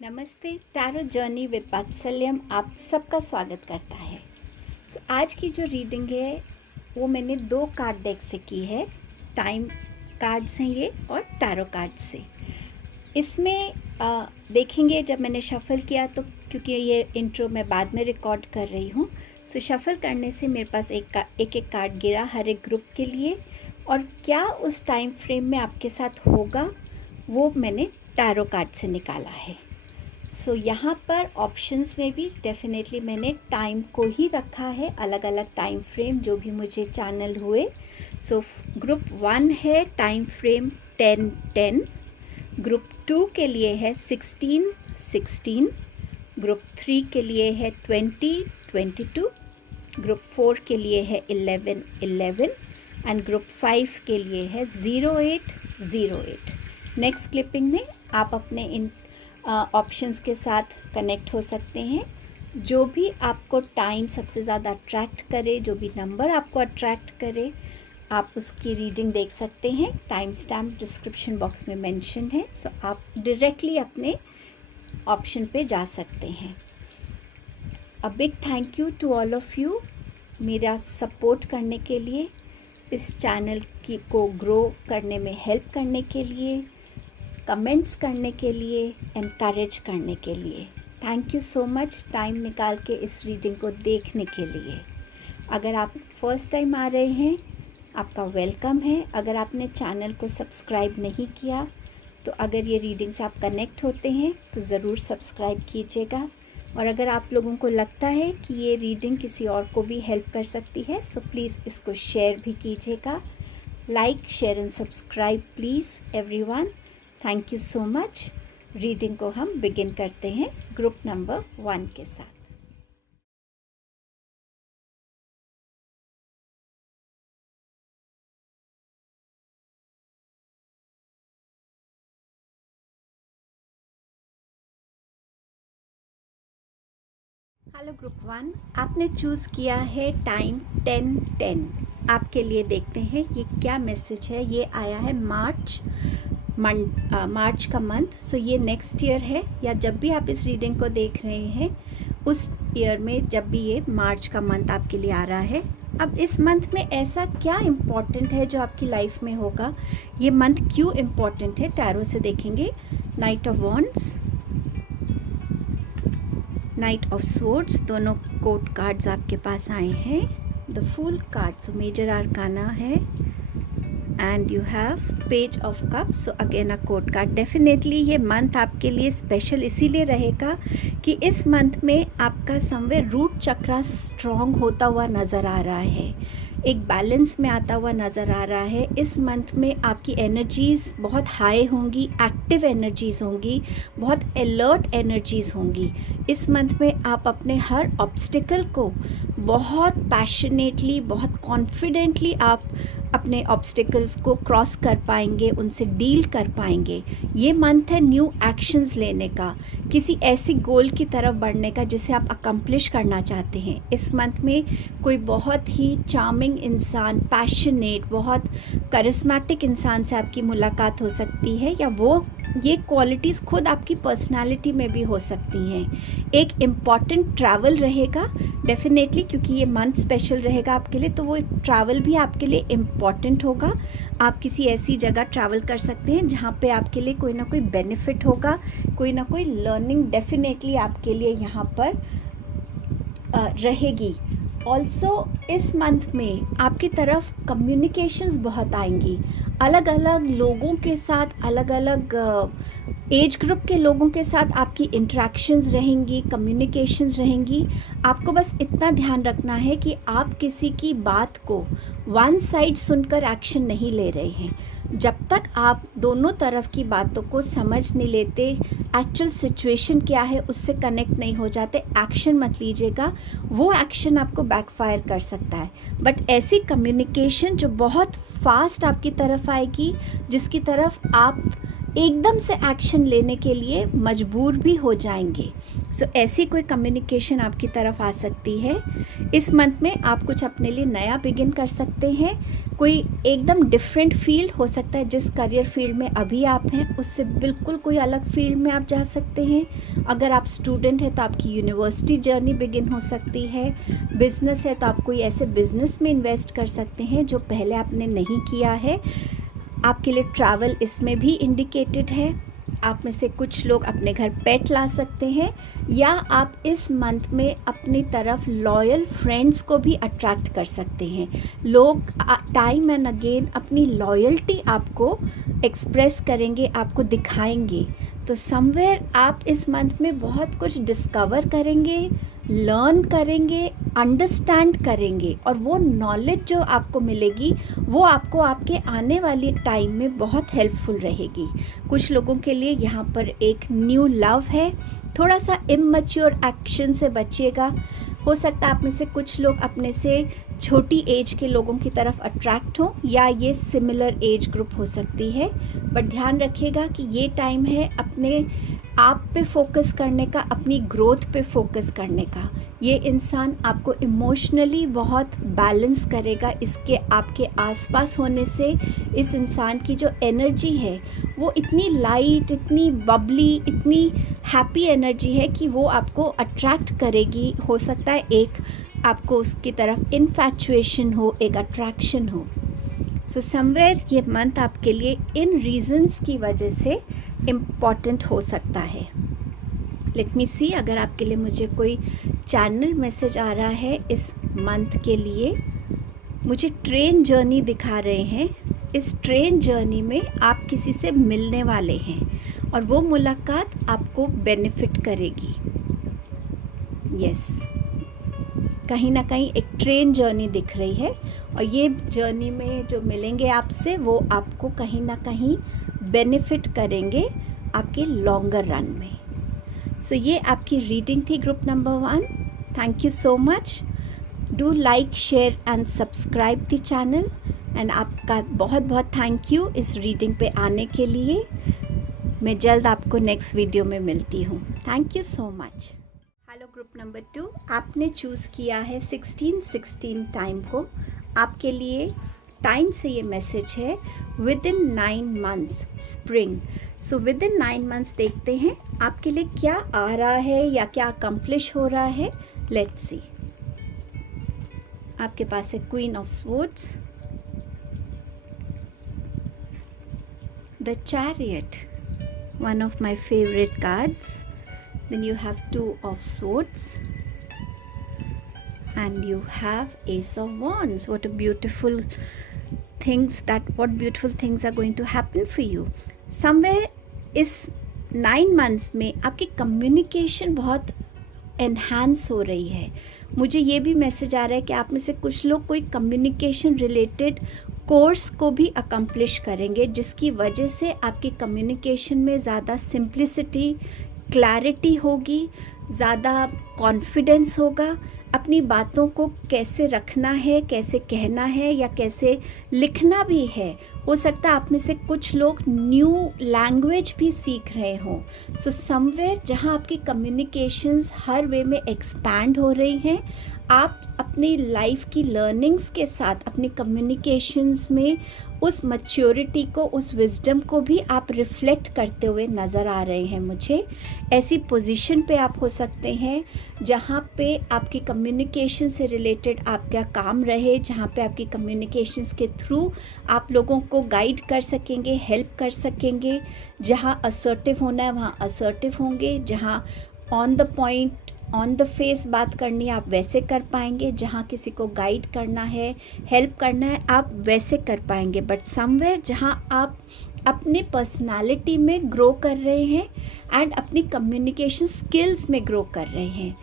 नमस्ते। Tarot journey with वात्सल्यम आप सबका स्वागत करता है। आज की जो रीडिंग है वो मैंने 2 कार्ड डेक से की है। टाइम कार्ड्स हैं ये और टैरो कार्ड्स से। इसमें देखेंगे जब मैंने शफ़ल किया तो क्योंकि ये इंट्रो मैं बाद में रिकॉर्ड कर रही हूँ, सो शफ़ल करने से मेरे पास एक कार्ड गिरा हर एक ग्रुप के लिए, और क्या उस टाइम फ्रेम में आपके साथ होगा वो मैंने टैरो कार्ड से निकाला है। यहाँ पर ऑप्शंस में भी डेफिनेटली मैंने टाइम को ही रखा है, अलग अलग टाइम फ्रेम जो भी मुझे चैनल हुए। ग्रुप 1 है टाइम फ्रेम 10-10, ग्रुप 2 के लिए है 16-16, ग्रुप 3 के लिए है 20-22, ग्रुप 4 के लिए है 11-11 एंड ग्रुप 5 के लिए है 08-08। नेक्स्ट क्लिपिंग में आप अपने इन ऑप्शंस के साथ कनेक्ट हो सकते हैं। जो भी आपको टाइम सबसे ज़्यादा अट्रैक्ट करे, जो भी नंबर आपको अट्रैक्ट करे, आप उसकी रीडिंग देख सकते हैं। टाइम स्टैम्प डिस्क्रिप्शन बॉक्स में मेंशन है, सो आप डायरेक्टली अपने ऑप्शन पे जा सकते हैं। A big thank you to all of you मेरा सपोर्ट करने के लिए, इस चैनल को ग्रो करने में हेल्प करने के लिए, कमेंट्स करने के लिए, एनकरेज करने के लिए। Thank you so much time निकाल के इस रीडिंग को देखने के लिए। अगर आप फर्स्ट टाइम आ रहे हैं, आपका वेलकम है। अगर आपने चैनल को सब्सक्राइब नहीं किया तो अगर ये रीडिंग से आप कनेक्ट होते हैं तो ज़रूर सब्सक्राइब कीजिएगा। और अगर आप लोगों को लगता है कि ये रीडिंग किसी और को भी हेल्प कर सकती है, सो प्लीज़ इसको शेयर भी कीजिएगा। Like, share and subscribe please everyone. Thank you so much. Reading को हम बिगिन करते हैं ग्रुप नंबर 1 के साथ। हेलो ग्रुप 1, आपने चूज़ किया है टाइम 10-10। आपके लिए देखते हैं ये क्या मैसेज है। ये आया है मार्च का मंथ। सो ये नेक्स्ट ईयर है, या जब भी आप इस रीडिंग को देख रहे हैं उस ईयर में जब भी ये मार्च का मंथ आपके लिए आ रहा है। अब इस मंथ में ऐसा क्या इम्पॉर्टेंट है जो आपकी लाइफ में होगा, ये मंथ क्यों इम्पॉर्टेंट है, टैरो से देखेंगे। Knight of wands, knight of swords, दोनों कोर्ट कार्ड्स आपके पास आए हैं। The fool card, so major arcana है, and you have page of cups, so again a court card. Definitely ये मंथ आपके लिए स्पेशल इसीलिए रहेगा कि इस मंथ में आपका समवेयर रूट चक्रा स्ट्रॉन्ग होता हुआ नज़र आ रहा है, एक बैलेंस में आता हुआ नज़र आ रहा है। इस मंथ में आपकी एनर्जीज़ बहुत हाई होंगी, एक्टिव एनर्जीज़ होंगी, बहुत अलर्ट एनर्जीज़ होंगी। इस मंथ में आप अपने हर ऑब्स्टिकल को बहुत पैशनेटली, बहुत कॉन्फिडेंटली आप अपने ऑब्स्टिकल्स को क्रॉस कर पाएंगे, उनसे डील कर पाएंगे। ये मंथ है न्यू एक्शंस लेने का, किसी ऐसी गोल की तरफ बढ़ने का जिसे आप अकम्प्लिश करना चाहते हैं। इस मंथ में कोई बहुत ही चार्मिंग इंसान, पैशनेट, बहुत करिस्मेटिक इंसान से आपकी मुलाकात हो सकती है, या ये क्वालिटीज़ खुद आपकी पर्सनालिटी में भी हो सकती हैं। एक इम्पॉर्टेंट ट्रैवल रहेगा डेफिनेटली, क्योंकि ये मंथ स्पेशल रहेगा आपके लिए, तो वो ट्रैवल भी आपके लिए इम्पॉर्टेंट होगा। आप किसी ऐसी जगह ट्रैवल कर सकते हैं जहाँ पे आपके लिए कोई ना कोई बेनिफिट होगा, कोई ना कोई लर्निंग डेफिनेटली आपके लिए यहाँ पर रहेगी। ऑल्सो इस मंथ में आपकी तरफ कम्युनिकेशंस बहुत आएंगी, अलग अलग लोगों के साथ, अलग अलग एज ग्रुप के लोगों के साथ आपकी इंटरेक्शंस रहेंगी, कम्युनिकेशंस रहेंगी। आपको बस इतना ध्यान रखना है कि आप किसी की बात को वन साइड सुनकर एक्शन नहीं ले रहे हैं। जब तक आप दोनों तरफ की बातों को समझ नहीं लेते, एक्चुअल सिचुएशन क्या है उससे कनेक्ट नहीं हो जाते, एक्शन मत लीजिएगा। वो एक्शन आपको बैकफायर कर सकता है। बट ऐसी कम्युनिकेशन जो बहुत फास्ट आपकी तरफ आएगी, जिसकी तरफ आप एकदम से एक्शन लेने के लिए मजबूर भी हो जाएंगे। सो ऐसी कोई कम्युनिकेशन आपकी तरफ आ सकती है। इस मंथ में आप कुछ अपने लिए नया बिगिन कर सकते हैं। कोई एकदम डिफरेंट फील्ड हो सकता है, जिस करियर फील्ड में अभी आप हैं उससे बिल्कुल कोई अलग फील्ड में आप जा सकते हैं। अगर आप स्टूडेंट हैं तो आपकी यूनिवर्सिटी जर्नी बिगिन हो सकती है। बिजनेस है तो आप कोई ऐसे बिजनेस में इन्वेस्ट कर सकते हैं जो पहले आपने नहीं किया है। आपके लिए ट्रैवल इसमें भी इंडिकेटेड है। आप में से कुछ लोग अपने घर पेट ला सकते हैं, या आप इस मंथ में अपनी तरफ लॉयल फ्रेंड्स को भी अट्रैक्ट कर सकते हैं। लोग टाइम एंड अगेन अपनी लॉयल्टी आपको एक्सप्रेस करेंगे, आपको दिखाएंगे। तो समवेयर आप इस मंथ में बहुत कुछ डिस्कवर करेंगे, लर्न करेंगे, अंडरस्टैंड करेंगे, और वो नॉलेज जो आपको मिलेगी वो आपको आपके आने वाली टाइम में बहुत हेल्पफुल रहेगी। कुछ लोगों के लिए यहाँ पर एक न्यू लव है। थोड़ा सा इमैच्योर एक्शन से बचिएगा। हो सकता है आप में से कुछ लोग अपने से छोटी एज के लोगों की तरफ अट्रैक्ट हो, या ये सिमिलर एज ग्रुप हो सकती है। बट ध्यान रखिएगा कि ये टाइम है अपने आप पे फोकस करने का, अपनी ग्रोथ पे फोकस करने का। ये इंसान आपको इमोशनली बहुत बैलेंस करेगा। इसके आपके आसपास होने से इस इंसान की जो एनर्जी है वो इतनी लाइट, इतनी बबली, इतनी हैप्पी एनर्जी है कि वो आपको अट्रैक्ट करेगी। हो सकता है एक आपको उसकी तरफ इन्फैचुएशन हो, एक अट्रैक्शन हो। सो समवेयर ये मंथ आपके लिए इन रीजंस की वजह से इम्पॉर्टेंट हो सकता है। लेट मी सी, अगर आपके लिए मुझे कोई चैनल मैसेज आ रहा है इस मंथ के लिए। मुझे ट्रेन जर्नी दिखा रहे हैं। इस ट्रेन जर्नी में आप किसी से मिलने वाले हैं और वो मुलाकात आपको बेनिफिट करेगी। यस, कहीं ना कहीं एक ट्रेन जर्नी दिख रही है, और ये जर्नी में जो मिलेंगे आपसे वो आपको कहीं ना कहीं बेनिफिट करेंगे आपके लॉन्गर रन में। सो ये आपकी रीडिंग थी group number 1। Thank you so much. Do like, share and subscribe the channel. And आपका बहुत बहुत थैंक यू इस रीडिंग पे आने के लिए। मैं जल्द आपको नेक्स्ट वीडियो में मिलती हूँ। Thank you so much. Hello group number 2, आपने चूज़ किया है 16-16 टाइम को। आपके लिए टाइम से ये मैसेज है with in 9 months spring. So with in 9 months देखते हैं आपके लिए क्या आ रहा है या क्या अकम्प्लिश हो रहा है। Let's see. आपके पास है queen of swords, the chariot, one of my favorite cards. Then you have 2 of swords and you have ace of wands. What beautiful things are going to happen for you. Somewhere इस 9 months में आपकी communication बहुत enhance हो रही है। मुझे ये भी मैसेज आ रहा है कि आप में से कुछ लोग कोई कम्युनिकेशन रिलेटेड कोर्स को भी अकम्प्लिश करेंगे, जिसकी वजह से आपकी कम्युनिकेशन में ज़्यादा सिंप्लिसिटी, क्लैरिटी होगी, ज़्यादा कॉन्फिडेंस होगा। अपनी बातों को कैसे रखना है, कैसे कहना है या कैसे लिखना भी है। हो सकता है आप में से कुछ लोग न्यू लैंग्वेज भी सीख रहे हों। सो समवेयर जहाँ आपकी कम्युनिकेशंस हर वे में एक्सपैंड हो रही हैं, आप अपनी लाइफ की लर्निंग्स के साथ अपनी कम्युनिकेशंस में उस मैच्योरिटी को, उस विजडम को भी आप रिफ्लेक्ट करते हुए नज़र आ रहे हैं। मुझे ऐसी पोजीशन पे आप हो सकते हैं जहाँ पे आपकी कम्युनिकेशन से रिलेटेड आपका काम रहे, जहाँ पे आपकी कम्युनिकेशंस के थ्रू आप लोगों को गाइड कर सकेंगे, हेल्प कर सकेंगे। जहाँ असर्टिव होना है वहाँ असर्टिव होंगे, जहाँ on the point, on the face बात करनी है आप वैसे कर पाएंगे, जहाँ किसी को गाइड करना है, हेल्प करना है आप वैसे कर पाएंगे। बट समवेयर जहाँ आप अपने पर्सनालिटी में ग्रो कर रहे हैं एंड अपनी कम्युनिकेशन स्किल्स में ग्रो कर रहे हैं।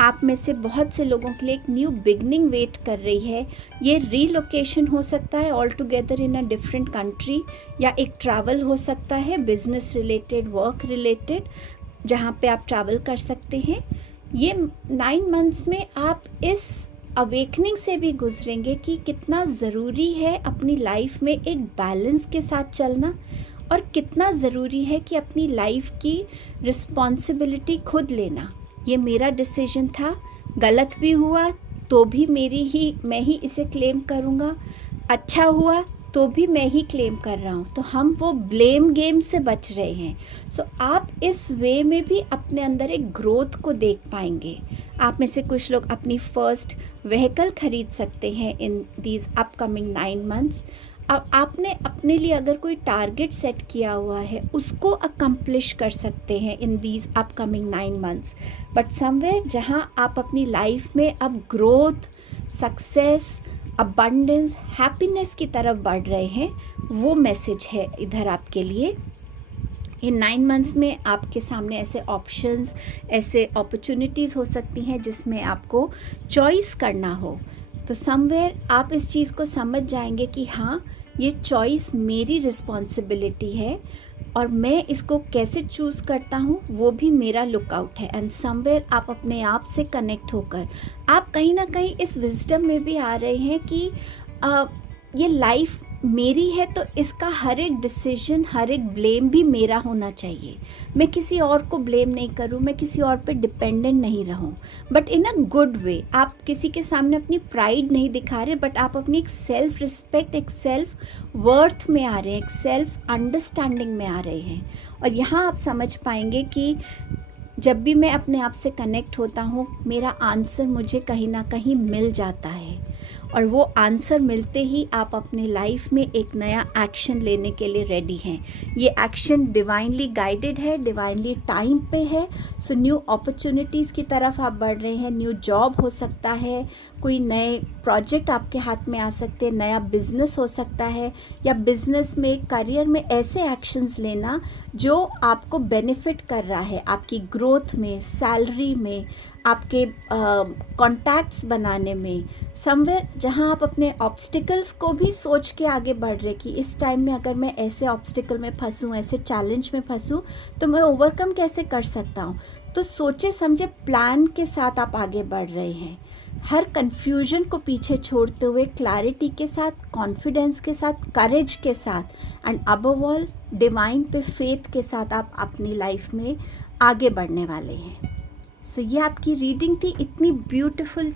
आप में से बहुत से लोगों के लिए एक न्यू बिगनिंग वेट कर रही है। ये रीलोकेशन हो सकता है all together in a different country, या एक ट्रैवल हो सकता है बिजनेस रिलेटेड, वर्क रिलेटेड, जहाँ पे आप ट्रैवल कर सकते हैं। ये 9 मंथ्स में आप इस अवेकनिंग से भी गुजरेंगे कि कितना ज़रूरी है अपनी लाइफ में एक बैलेंस के साथ चलना और कितना ज़रूरी है कि अपनी लाइफ की रिस्पॉन्सिबिलिटी खुद लेना। ये मेरा डिसीजन था, गलत भी हुआ तो भी मैं ही इसे क्लेम करूँगा, अच्छा हुआ तो भी मैं ही क्लेम कर रहा हूँ। तो हम वो ब्लेम गेम से बच रहे हैं। सो आप इस वे में भी अपने अंदर एक ग्रोथ को देख पाएंगे। आप में से कुछ लोग अपनी फर्स्ट व्हीकल खरीद सकते हैं इन दीज अपकमिंग 9 मंथ्स। अब आपने अपने लिए अगर कोई टारगेट सेट किया हुआ है उसको अकम्प्लिश कर सकते हैं in these upcoming 9 months. But somewhere जहाँ आप अपनी लाइफ में अब ग्रोथ, सक्सेस, अबंडेंस, हैप्पीनेस की तरफ बढ़ रहे हैं, वो मैसेज है इधर आपके लिए। इन 9 मंथ्स में आपके सामने ऐसे ऑप्शंस, ऐसे अपॉर्चुनिटीज़ हो सकती हैं जिसमें आपको चॉइस करना हो। तो समवेयर आप इस चीज़ को समझ जाएंगे कि हाँ, ये चॉइस मेरी रिस्पॉन्सिबिलिटी है और मैं इसको कैसे चूज़ करता हूँ वो भी मेरा लुकआउट है। एंड समवेयर आप अपने आप से कनेक्ट होकर आप कहीं ना कहीं इस विजडम में भी आ रहे हैं कि ये लाइफ मेरी है तो इसका हर एक डिसीजन, हर एक ब्लेम भी मेरा होना चाहिए। मैं किसी और को ब्लेम नहीं करूं, मैं किसी और पे डिपेंडेंट नहीं रहूं, but in a good way. आप किसी के सामने अपनी प्राइड नहीं दिखा रहे, बट आप अपनी एक सेल्फ रिस्पेक्ट, एक सेल्फ वर्थ में आ रहे हैं, एक सेल्फ अंडरस्टैंडिंग में आ रहे हैं। और यहाँ आप समझ पाएंगे कि जब भी मैं अपने आप से कनेक्ट होता हूँ, मेरा आंसर मुझे कहीं ना कहीं मिल जाता है। और वो आंसर मिलते ही आप अपने लाइफ में एक नया एक्शन लेने के लिए रेडी हैं। ये एक्शन डिवाइनली गाइडेड है, डिवाइनली टाइम पे है। सो न्यू अपॉर्चुनिटीज़ की तरफ आप बढ़ रहे हैं। न्यू जॉब हो सकता है, कोई नए प्रोजेक्ट आपके हाथ में आ सकते हैं, नया बिजनेस हो सकता है, या बिजनेस में, करियर में ऐसे एक्शंस लेना जो आपको बेनिफिट कर रहा है, आपकी ग्रोथ में, सैलरी में, आपके कॉन्टैक्ट्स बनाने में। समवेयर जहाँ आप अपने ऑब्स्टिकल्स को भी सोच के आगे बढ़ रहे कि इस टाइम में अगर मैं ऐसे ऑब्स्टिकल में फंसूँ, ऐसे चैलेंज में फंसूँ तो मैं ओवरकम कैसे कर सकता हूँ। तो सोचे समझे प्लान के साथ आप आगे बढ़ रहे हैं, हर कन्फ्यूजन को पीछे छोड़ते हुए क्लैरिटी के साथ, कॉन्फिडेंस के साथ, करेज के साथ, एंड अबव ऑल डिवाइन पे फेथ के साथ आप अपनी लाइफ में आगे बढ़ने वाले हैं। सो ये आपकी रीडिंग थी। इतनी ब्यूटीफुल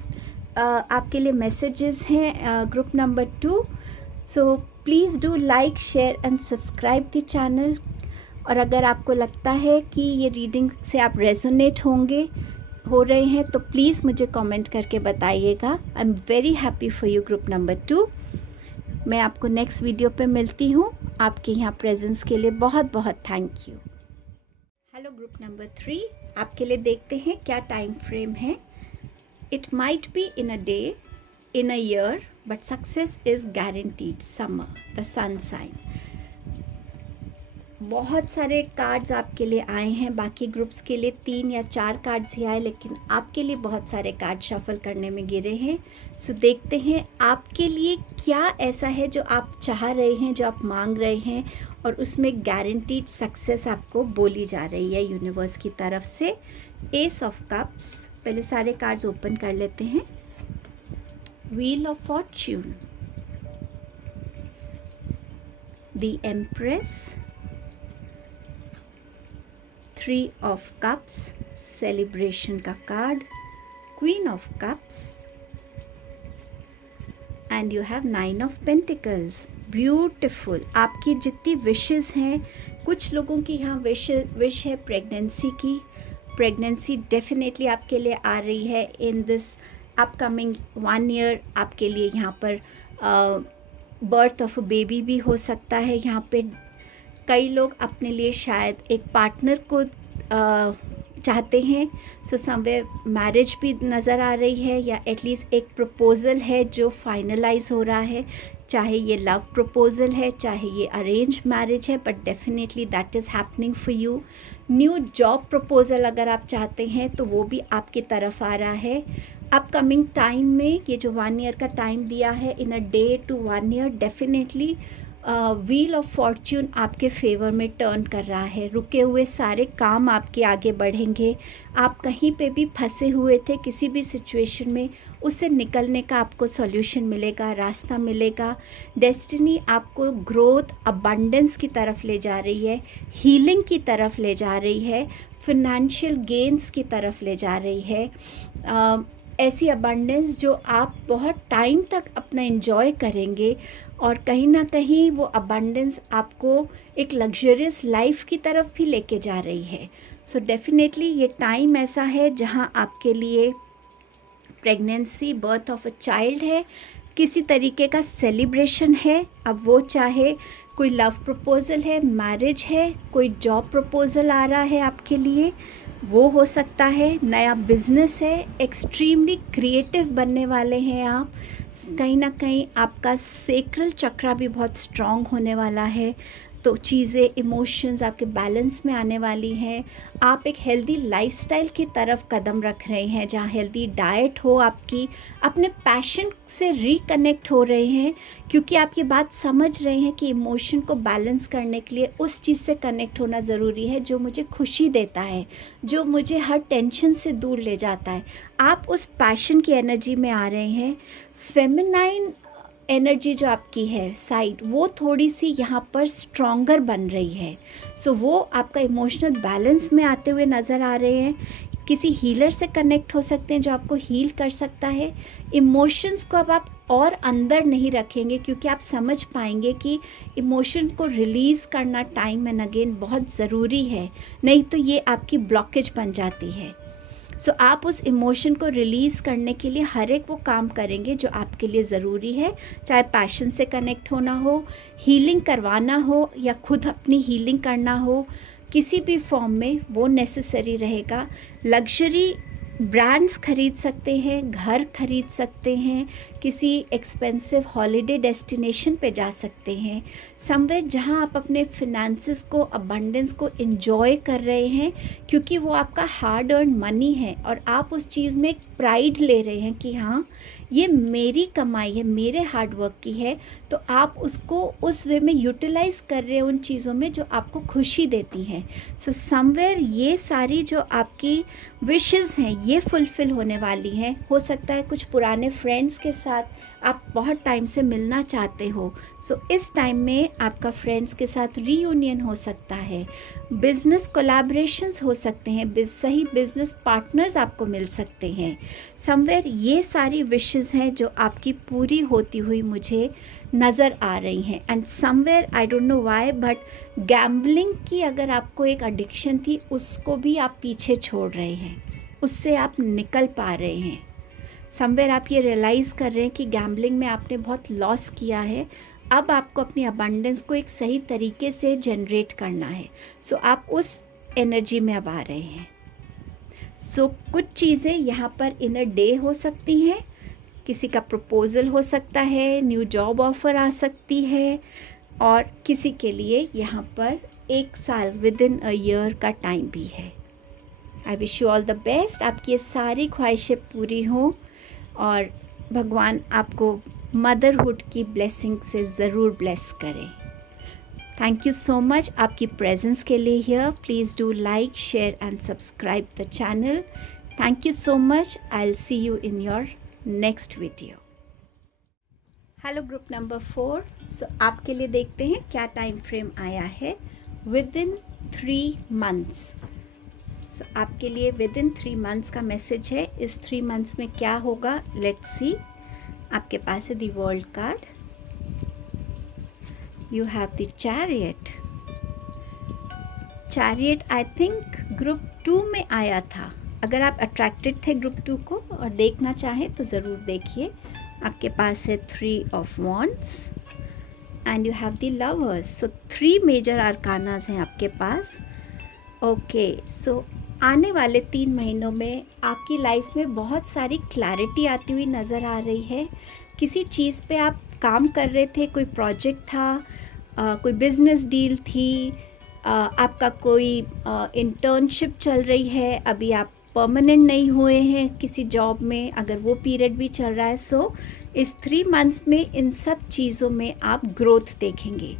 आपके लिए मैसेजेस हैं group number 2। So please do like, share and subscribe the channel. और अगर आपको लगता है कि ये रीडिंग से आप रेजोनेट हो रहे हैं तो प्लीज़ मुझे कमेंट करके बताइएगा। आई am very happy for you group number 2। मैं आपको नेक्स्ट वीडियो पे मिलती हूँ। आपके यहाँ प्रेजेंस के लिए बहुत बहुत thank you. Hello group number 3, आपके लिए देखते हैं क्या टाइम फ्रेम है। It might be in a day, in a year, but success is guaranteed. Summer, the sun sign. बहुत सारे कार्ड्स आपके लिए आए हैं। बाकी ग्रुप्स के लिए 3 या 4 कार्ड्स ही आए, लेकिन आपके लिए बहुत सारे कार्ड शफल करने में गिरे हैं। सो देखते हैं आपके लिए क्या ऐसा है जो आप चाह रहे हैं, जो आप मांग रहे हैं, और उसमें गारंटीड सक्सेस आपको बोली जा रही है यूनिवर्स की तरफ से। एस ऑफ कप्स, पहले सारे कार्ड्स ओपन कर लेते हैं। Wheel of fortune, the empress, 3 of cups, celebration का card, queen of cups, and you have 9 of pentacles. Beautiful. आपकी जितनी विशेस हैं, कुछ लोगों की यहाँ विश है प्रेगनेंसी की। प्रेगनेंसी डेफिनेटली आपके लिए आ रही है इन दिस अपकमिंग 1 ईयर। आपके लिए यहाँ पर बर्थ ऑफ अ बेबी भी हो सकता है। यहाँ पे कई लोग अपने लिए शायद एक पार्टनर को चाहते हैं। सो समवेयर मैरिज भी नज़र आ रही है, या एटलीस्ट एक प्रपोज़ल है जो फाइनलाइज हो रहा है, चाहे ये लव प्रपोज़ल है, चाहे ये अरेंज मैरिज है, but definitely that is happening for you. New job proposal अगर आप चाहते हैं तो वो भी आपकी तरफ आ रहा है अपकमिंग टाइम में। ये जो 1 ईयर का टाइम दिया है, in a day to 1 year, definitely wheel of fortune आपके फेवर में टर्न कर रहा है। रुके हुए सारे काम आपके आगे बढ़ेंगे। आप कहीं पे भी फंसे हुए थे किसी भी सिचुएशन में, उससे निकलने का आपको सॉल्यूशन मिलेगा, रास्ता मिलेगा। डेस्टिनी आपको ग्रोथ, अबंडेंस की तरफ ले जा रही है, हीलिंग की तरफ ले जा रही है, फिनेंशियल गेन्स की तरफ ले जा रही है। ऐसी अबंडेंस जो आप बहुत टाइम तक अपना एंजॉय करेंगे, और कहीं ना कहीं वो अबंडेंस आपको एक लग्जरियस लाइफ की तरफ भी लेके जा रही है। सो डेफिनेटली ये टाइम ऐसा है जहाँ आपके लिए pregnancy, birth of a child है, किसी तरीके का सेलिब्रेशन है। अब वो चाहे कोई लव प्रपोज़ल है, मैरिज है, कोई जॉब प्रपोज़ल आ रहा है आपके लिए, वो हो सकता है, नया बिजनेस है, एक्सट्रीमली क्रिएटिव बनने वाले हैं आप। कहीं ना कहीं आपका सेक्रल चक्रा भी बहुत स्ट्रॉन्ग होने वाला है, तो चीज़ें, इमोशंस आपके बैलेंस में आने वाली हैं। आप एक हेल्दी लाइफस्टाइल की तरफ कदम रख रहे हैं, जहाँ हेल्दी डाइट हो आपकी, अपने पैशन से रिकनेक्ट हो रहे हैं, क्योंकि आप ये बात समझ रहे हैं कि इमोशन को बैलेंस करने के लिए उस चीज़ से कनेक्ट होना ज़रूरी है जो मुझे खुशी देता है, जो मुझे हर टेंशन से दूर ले जाता है। आप उस पैशन की एनर्जी में आ रहे हैं। फेमिनाइन एनर्जी जो आपकी है साइड, वो थोड़ी सी यहाँ पर स्ट्रॉन्गर बन रही है। सो वो आपका इमोशनल बैलेंस में आते हुए नज़र आ रहे हैं। किसी हीलर से कनेक्ट हो सकते हैं जो आपको हील कर सकता है। इमोशंस को अब आप और अंदर नहीं रखेंगे, क्योंकि आप समझ पाएंगे कि इमोशन को रिलीज़ करना टाइम एंड अगेन बहुत ज़रूरी है, नहीं तो ये आपकी ब्लॉकेज बन जाती है। सो आप उस इमोशन को रिलीज़ करने के लिए हर एक वो काम करेंगे जो आपके लिए ज़रूरी है, चाहे पैशन से कनेक्ट होना हो, हीलिंग करवाना हो, या खुद अपनी हीलिंग करना हो, किसी भी फॉर्म में वो नेसेसरी रहेगा। लग्जरी ब्रांड्स खरीद सकते हैं, घर खरीद सकते हैं, किसी एक्सपेंसिव हॉलिडे डेस्टिनेशन पे जा सकते हैं, समवेयर जहां आप अपने फिनेंसेस को, अबंडेंस को एंजॉय कर रहे हैं, क्योंकि वो आपका हार्ड अर्न मनी है और आप उस चीज़ में एक प्राइड ले रहे हैं कि हाँ, ये मेरी कमाई है, मेरे हार्ड वर्क की है। तो आप उसको उस वे में यूटिलाइज़ कर रहे हैं उन चीज़ों में जो आपको खुशी देती हैं। सो समवेयर ये सारी जो आपकी विशेस हैं ये फुलफ़िल होने वाली हैं। हो सकता है कुछ पुराने फ्रेंड्स के साथ आप बहुत टाइम से मिलना चाहते हो, सो इस टाइम में आपका फ्रेंड्स के साथ रीयूनियन हो सकता है। बिजनेस कोलैबोरेशंस हो सकते हैं, सही बिजनेस पार्टनर्स आपको मिल सकते हैं। समवेयर ये सारी विशेस हैं जो आपकी पूरी होती हुई मुझे नज़र आ रही हैं। And somewhere I don't know why, but gambling की अगर आपको एक एडिक्शन थी, उसको भी आप पीछे छोड़ रहे हैं, उससे आप निकल पा रहे हैं। समवेयर आप ये रियलाइज़ कर रहे हैं कि गैम्बलिंग में आपने बहुत लॉस किया है, अब आपको अपनी अबंडेंस को एक सही तरीके से जनरेट करना है। सो आप उस एनर्जी में अब आ रहे हैं। सो कुछ चीज़ें यहाँ पर इन अ डे हो सकती हैं, किसी का प्रपोज़ल हो सकता है, न्यू जॉब ऑफ़र आ सकती है, और किसी के लिए यहाँ पर 1 साल, विद इन अ ईयर का टाइम भी है। I wish you all the best, आपकी ये सारी ख्वाहिशें पूरी हों, और भगवान आपको मदरहुड की ब्लेसिंग से ज़रूर ब्लेस करें। थैंक यू सो मच आपकी प्रेजेंस के लिए here. Please do like, share and subscribe the channel. Thank you so much. I will see you in your next video. Hello group number 4। सो आपके लिए देखते हैं क्या टाइम फ्रेम आया है। With in 3 months. सो आपके लिए विद इन 3 मंथ्स का मैसेज है। इस 3 मंथ्स में क्या होगा, लेट्स सी। आपके पास है the world card, you have the chariot. Chariot I think group 2 में आया था। अगर आप अट्रैक्टेड थे ग्रुप 2 को और देखना चाहें तो ज़रूर देखिए। आपके पास है 3 of wands and you have the lovers. So 3 major arcanas हैं आपके पास। ओके, सो आने वाले 3 महीनों में आपकी लाइफ में बहुत सारी क्लैरिटी आती हुई नज़र आ रही है। किसी चीज़ पे आप काम कर रहे थे, कोई प्रोजेक्ट था, कोई बिजनेस डील थी, आपका कोई इंटर्नशिप चल रही है, अभी आप परमानेंट नहीं हुए हैं किसी जॉब में, अगर वो पीरियड भी चल रहा है, सो इस 3 मंथ्स में इन सब चीज़ों में आप ग्रोथ देखेंगे।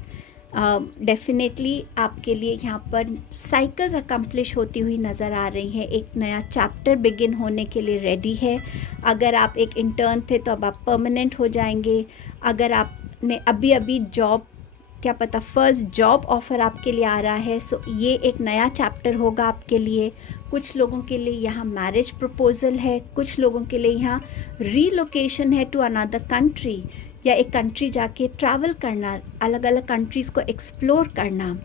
डेफिनेटली आपके लिए यहाँ पर साइकिल्स अकम्प्लिश होती हुई नज़र आ रही हैं। एक नया चैप्टर बिगिन होने के लिए रेडी है। अगर आप एक इंटर्न थे तो अब आप परमानेंट हो जाएंगे। अगर आपने अभी अभी जॉब, क्या पता फर्स्ट जॉब ऑफ़र आपके लिए आ रहा है, सो ये एक नया चैप्टर होगा आपके लिए। कुछ लोगों के लिए यहाँ मैरिज प्रपोज़ल है, कुछ लोगों के लिए यहाँ रीलोकेशन है टू अनदर कंट्री, या एक कंट्री जाके ट्रैवल करना, अलग अलग कंट्रीज़ को एक्सप्लोर करना,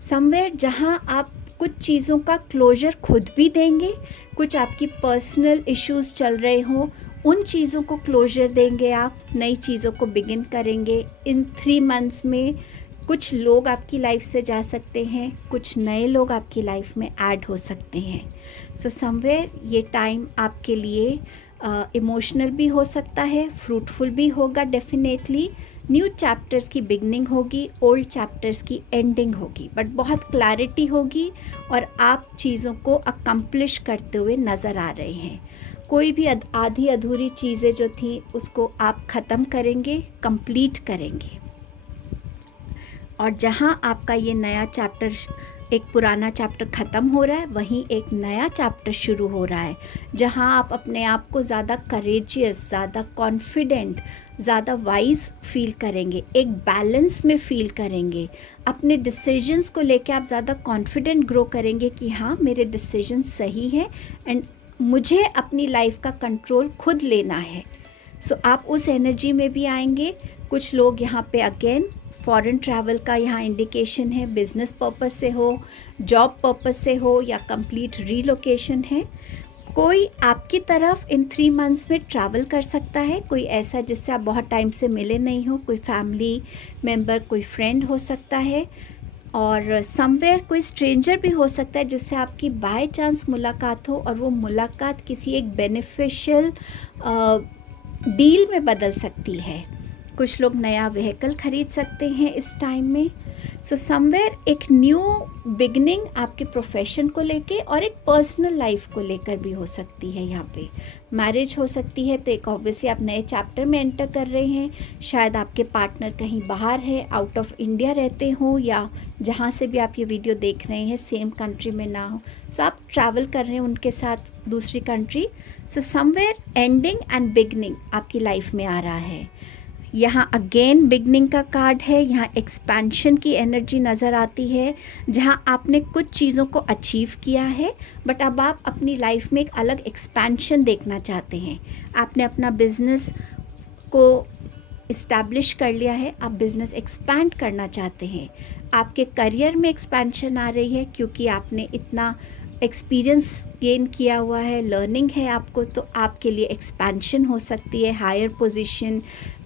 समवेयर जहाँ आप कुछ चीज़ों का क्लोजर खुद भी देंगे, कुछ आपकी पर्सनल इश्यूज़ चल रहे हों उन चीज़ों को क्लोजर देंगे, आप नई चीज़ों को बिगिन करेंगे। इन 3 मंथ्स में कुछ लोग आपकी लाइफ से जा सकते हैं, कुछ नए लोग आपकी लाइफ में ऐड हो सकते हैं। सो समवेयर ये टाइम आपके लिए इमोशनल भी हो सकता है, फ्रूटफुल भी होगा डेफिनेटली। न्यू चैप्टर्स की बिगनिंग होगी, ओल्ड चैप्टर्स की एंडिंग होगी, बट बहुत क्लैरिटी होगी और आप चीज़ों को अकम्प्लिश करते हुए नज़र आ रहे हैं। कोई भी आधी अधूरी चीज़ें जो थी उसको आप ख़त्म करेंगे, कंप्लीट करेंगे। और जहाँ आपका ये नया चैप्टर, एक पुराना चैप्टर ख़त्म हो रहा है, वहीं एक नया चैप्टर शुरू हो रहा है, जहाँ आप अपने आप को ज़्यादा करेजियस, ज़्यादा कॉन्फिडेंट, ज़्यादा वाइज फील करेंगे, एक बैलेंस में फील करेंगे। अपने डिसीजंस को लेके आप ज़्यादा कॉन्फिडेंट ग्रो करेंगे कि हाँ मेरे डिसीजंस सही हैं एंड मुझे अपनी लाइफ का कंट्रोल खुद लेना है। सो आप उस एनर्जी में भी आएंगे। कुछ लोग यहाँ पे अगेन फॉरेन ट्रैवल का यहाँ इंडिकेशन है, बिजनेस पर्पस से हो, जॉब पर्पस से हो, या कंप्लीट रीलोकेशन है। कोई आपकी तरफ इन 3 मंथ्स में ट्रैवल कर सकता है, कोई ऐसा जिससे आप बहुत टाइम से मिले नहीं हो, कोई फैमिली मेम्बर, कोई फ्रेंड हो सकता है, और समवेयर कोई स्ट्रेंजर भी हो सकता है जिससे आपकी बाय चांस मुलाकात हो और वो मुलाकात किसी एक बेनिफिशियल डील में बदल सकती है। कुछ लोग नया व्हीकल ख़रीद सकते हैं इस टाइम में। सो समवेयर एक न्यू बिगनिंग आपके प्रोफेशन को लेके और एक पर्सनल लाइफ को लेकर भी हो सकती है। यहाँ पे मैरिज हो सकती है, तो एक ऑब्वियसली आप नए चैप्टर में एंटर कर रहे हैं। शायद आपके पार्टनर कहीं बाहर है, आउट ऑफ इंडिया रहते हों, या जहाँ से भी आप ये वीडियो देख रहे हैं सेम कंट्री में ना हो, सो आप ट्रैवल कर रहे हैं उनके साथ दूसरी country. So somewhere ending and beginning आपकी लाइफ में आ रहा है। यहाँ अगेन बिगनिंग का कार्ड है, यहाँ एक्सपेंशन की एनर्जी नज़र आती है, जहाँ आपने कुछ चीज़ों को अचीव किया है बट अब आप अपनी लाइफ में एक अलग एक्सपेंशन देखना चाहते हैं। आपने अपना बिज़नेस को इस्टेब्लिश कर लिया है, आप बिज़नेस एक्सपैंड करना चाहते हैं। आपके करियर में एक्सपेंशन आ रही है क्योंकि आपने इतना एक्सपीरियंस गेन किया हुआ है, लर्निंग है आपको, तो आपके लिए एक्सपेंशन हो सकती है, हायर पोजीशन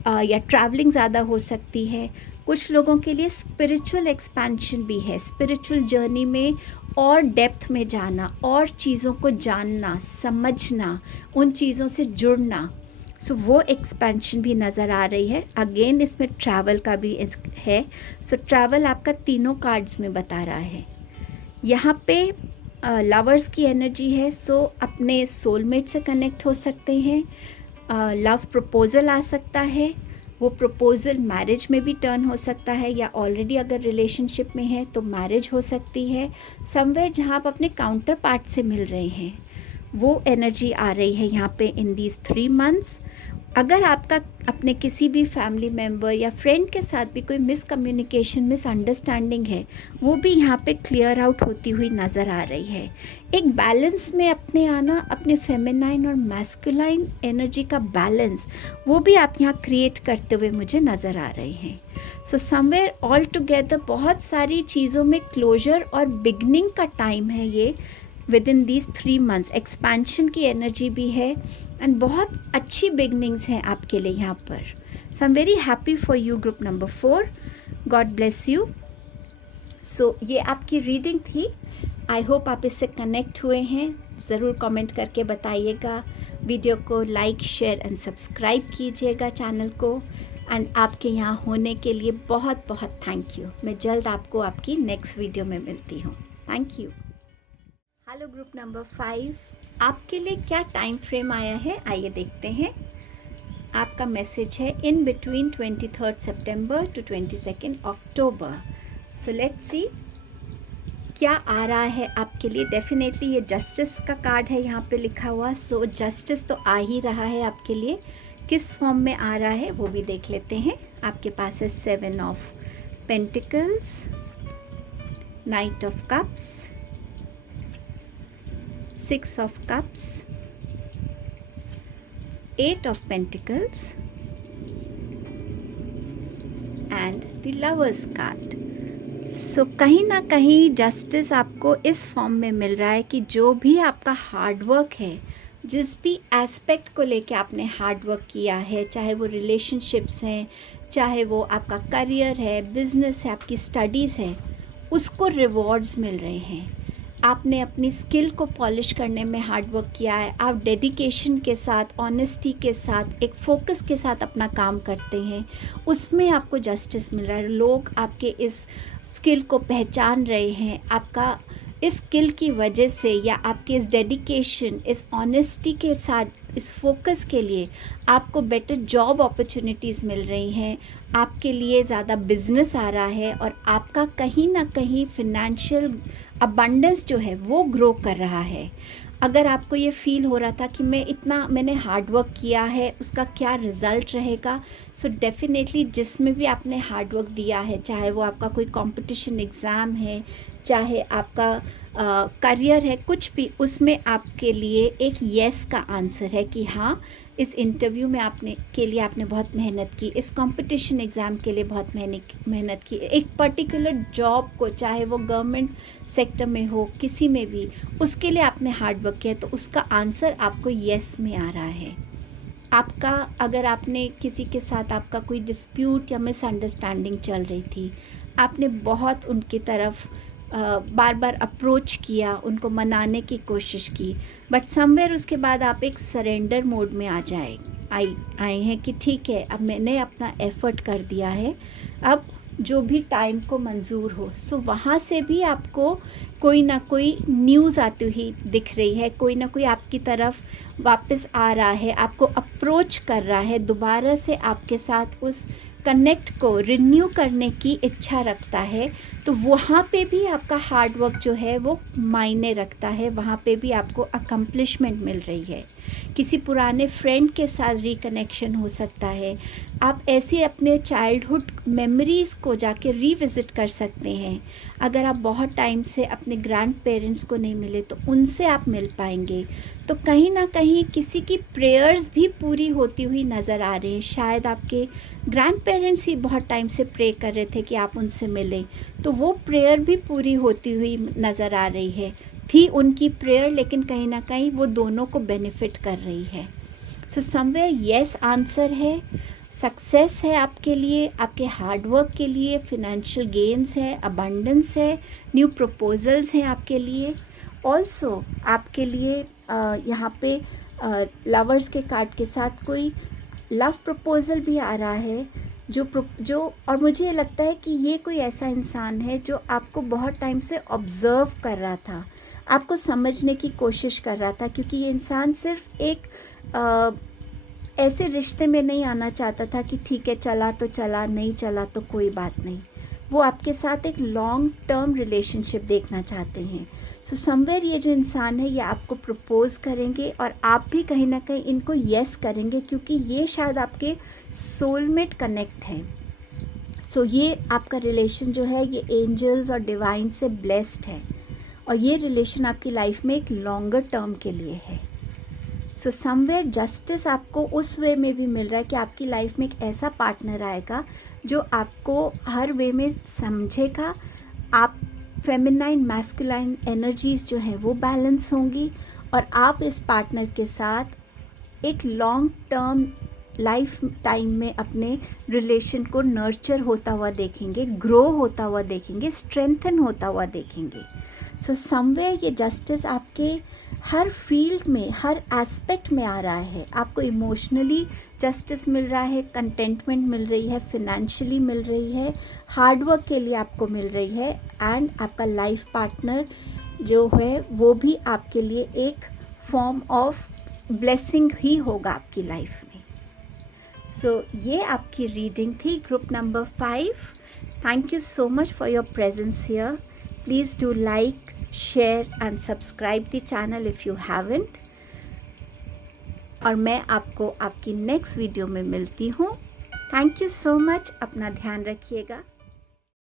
या ट्रैवलिंग ज़्यादा हो सकती है। कुछ लोगों के लिए स्पिरिचुअल एक्सपेंशन भी है, स्पिरिचुअल जर्नी में और डेप्थ में जाना, और चीज़ों को जानना, समझना, उन चीज़ों से जुड़ना। सो वो एक्सपेंशन भी नज़र आ रही है। अगेन इसमें ट्रैवल का भी है। सो ट्रैवल आपका तीनों कार्ड्स में बता रहा है। यहाँ पे लवर्स की एनर्जी है, सो अपने सोलमेट से कनेक्ट हो सकते हैं। लव प्रपोज़ल आ सकता है, वो प्रपोज़ल मैरिज में भी टर्न हो सकता है, या ऑलरेडी अगर रिलेशनशिप में है तो मैरिज हो सकती है। समवेयर जहाँ आप अपने काउंटर पार्ट से मिल रहे हैं, वो एनर्जी आ रही है यहाँ पे इन दीज 3 मंथ्स। अगर आपका अपने किसी भी फैमिली मेम्बर या फ्रेंड के साथ भी कोई मिसकम्युनिकेशन, मिसअंडरस्टैंडिंग है, वो भी यहाँ पे क्लियर आउट होती हुई नज़र आ रही है। एक बैलेंस में अपने आना, अपने फेमिनाइन और मैस्कुलाइन एनर्जी का बैलेंस, वो भी आप यहाँ क्रिएट करते हुए मुझे नज़र आ रहे हैं। सो समवेयर ऑल टुगेदर बहुत सारी चीज़ों में क्लोजर और बिगनिंग का टाइम है ये with in these 3 months. Expansion की एनर्जी भी है एंड बहुत अच्छी बिगनिंग्स हैं आपके लिए यहाँ पर। So I am very happy for you group number 4। God bless you. So ये आपकी रीडिंग थी। आई होप आप इससे कनेक्ट हुए हैं। ज़रूर कमेंट करके बताइएगा। वीडियो को लाइक, शेयर एंड सब्सक्राइब कीजिएगा चैनल को। एंड आपके यहाँ होने के लिए बहुत बहुत थैंक यू। मैं जल्द आपको आपकी नेक्स्ट वीडियो में मिलती हूँ। Thank you. Hello group number 5। आपके लिए क्या टाइम फ्रेम आया है, आइए देखते हैं। आपका मैसेज है इन बिटवीन 23 सितंबर टू 22 अक्टूबर। सो लेट्स सी क्या आ रहा है आपके लिए। डेफिनेटली ये जस्टिस का कार्ड है यहाँ पे लिखा हुआ। सो जस्टिस तो आ ही रहा है आपके लिए, किस फॉर्म में आ रहा है वो भी देख लेते हैं। आपके पास है 7 of pentacles, knight of cups, 6 of cups, 8 of pentacles and the lovers card. So कहीं ना कहीं जस्टिस आपको इस फॉर्म में मिल रहा है कि जो भी आपका हार्डवर्क है, जिस भी एस्पेक्ट को लेके आपने हार्डवर्क किया है, चाहे वो रिलेशनशिप्स हैं, चाहे वो आपका करियर है, बिजनेस है, आपकी स्टडीज़ है, उसको रिवॉर्ड्स मिल रहे हैं। आपने अपनी स्किल को पॉलिश करने में हार्डवर्क किया है, आप डेडिकेशन के साथ, ऑनेस्टी के साथ, एक फोकस के साथ अपना काम करते हैं, उसमें आपको जस्टिस मिल रहा है। लोग आपके इस स्किल को पहचान रहे हैं, आपका इस स्किल की वजह से या आपके इस डेडिकेशन, इस ऑनेस्टी के साथ, इस फोकस के लिए आपको बेटर जॉब अपॉर्चुनिटीज़ मिल रही हैं, आपके लिए ज़्यादा बिजनेस आ रहा है और आपका कहीं ना कहीं फिनेंशियल अबंडेंस जो है वो ग्रो कर रहा है। अगर आपको ये फील हो रहा था कि मैंने हार्डवर्क किया है, उसका क्या रिज़ल्ट रहेगा, सो डेफिनेटली जिसमें भी आपने हार्डवर्क दिया है, चाहे वो आपका कोई कंपटीशन एग्ज़ाम है, चाहे आपका करियर है, कुछ भी, उसमें आपके लिए एक येस का आंसर है कि हाँ, इस इंटरव्यू में आपने बहुत मेहनत की, इस कंपटीशन एग्ज़ाम के लिए बहुत मेहनत की, एक पर्टिकुलर जॉब को, चाहे वो गवर्नमेंट सेक्टर में हो, किसी में भी, उसके लिए आपने हार्डवर्क किया, तो उसका आंसर आपको येस में आ रहा है। आपका, अगर आपने किसी के साथ आपका कोई डिस्प्यूट या मिसअंडरस्टैंडिंग चल रही थी, आपने बहुत उनकी तरफ बार बार अप्रोच किया, उनको मनाने की कोशिश की, बट समवेयर उसके बाद आप एक सरेंडर मोड में आए हैं कि ठीक है, अब मैंने अपना एफ़र्ट कर दिया है, अब जो भी टाइम को मंजूर हो। सो वहाँ से भी आपको कोई ना कोई न्यूज़ आती हुई दिख रही है, कोई ना कोई आपकी तरफ वापस आ रहा है, आपको अप्रोच कर रहा है, दोबारा से आपके साथ उस कनेक्ट को रिन्यू करने की इच्छा रखता है। तो वहाँ पे भी आपका हार्डवर्क जो है वो मायने रखता है, वहाँ पे भी आपको अकम्पलिशमेंट मिल रही है। किसी पुराने फ्रेंड के साथ रिकनेक्शन हो सकता है, आप ऐसे अपने चाइल्डहुड मेमोरीज़ को जाके रीविज़िट कर सकते हैं। अगर आप बहुत टाइम से अपने ग्रैंड पेरेंट्स को नहीं मिले तो उनसे आप मिल पाएंगे। तो कहीं ना कहीं किसी की प्रेयर्स भी पूरी होती हुई नज़र आ रही हैं। शायद आपके ग्रैंड पेरेंट्स ही बहुत टाइम से प्रे कर रहे थे कि आप उनसे मिलें, तो वो प्रेयर भी पूरी होती हुई नज़र आ रही है। थी उनकी प्रेयर, लेकिन कहीं ना कहीं वो दोनों को बेनिफिट कर रही है। सो समवेयर येस आंसर है, सक्सेस है आपके लिए, आपके हार्डवर्क के लिए, फिनेंशियल गेन्स है, अबंडेंस है, न्यू प्रपोजल्स हैं आपके लिए। ऑल्सो आपके लिए यहाँ पे लवर्स के कार्ड के साथ कोई लव प्रपोज़ल भी आ रहा है, जो और मुझे लगता है कि ये कोई ऐसा इंसान है जो आपको बहुत टाइम से ऑब्ज़र्व कर रहा था, आपको समझने की कोशिश कर रहा था, क्योंकि ये इंसान सिर्फ एक ऐसे रिश्ते में नहीं आना चाहता था कि ठीक है, चला तो चला, नहीं चला तो कोई बात नहीं। वो आपके साथ एक लॉन्ग टर्म रिलेशनशिप देखना चाहते हैं। सो समवेयर ये जो इंसान है ये आपको प्रपोज़ करेंगे और आप भी कहीं ना कहीं इनको येस करेंगे, क्योंकि ये शायद आपके सोलमेट कनेक्ट है। सो ये आपका रिलेशन जो है ये एंजल्स और डिवाइन से ब्लेस्ड है, और ये रिलेशन आपकी लाइफ में एक लॉन्गर टर्म के लिए है। सो समवेयर जस्टिस आपको उस वे में भी मिल रहा है कि आपकी लाइफ में एक ऐसा पार्टनर आएगा जो आपको हर वे में समझेगा। आप फेमिनाइन मैस्कुलाइन एनर्जीज़ जो हैं वो बैलेंस होंगी, और आप इस पार्टनर के साथ एक लॉन्ग टर्म लाइफ टाइम में अपने रिलेशन को नर्चर होता हुआ देखेंगे, ग्रो होता हुआ देखेंगे, स्ट्रेंथन होता हुआ देखेंगे। सो समवेयर ये जस्टिस आपके हर फील्ड में, हर एस्पेक्ट में आ रहा है। आपको इमोशनली जस्टिस मिल रहा है, कंटेंटमेंट मिल रही है, फिनेंशियली मिल रही है, हार्डवर्क के लिए आपको मिल रही है, एंड आपका लाइफ पार्टनर जो है वो भी आपके लिए एक फॉर्म ऑफ ब्लेसिंग ही होगा आपकी लाइफ में। सो ये आपकी रीडिंग थी, group number 5। Thank you so much for your presence here. Please do like, share and subscribe the channel if you haven't. और मैं आपको आपकी नेक्स्ट वीडियो में मिलती हूँ। Thank you so much. अपना ध्यान रखिएगा।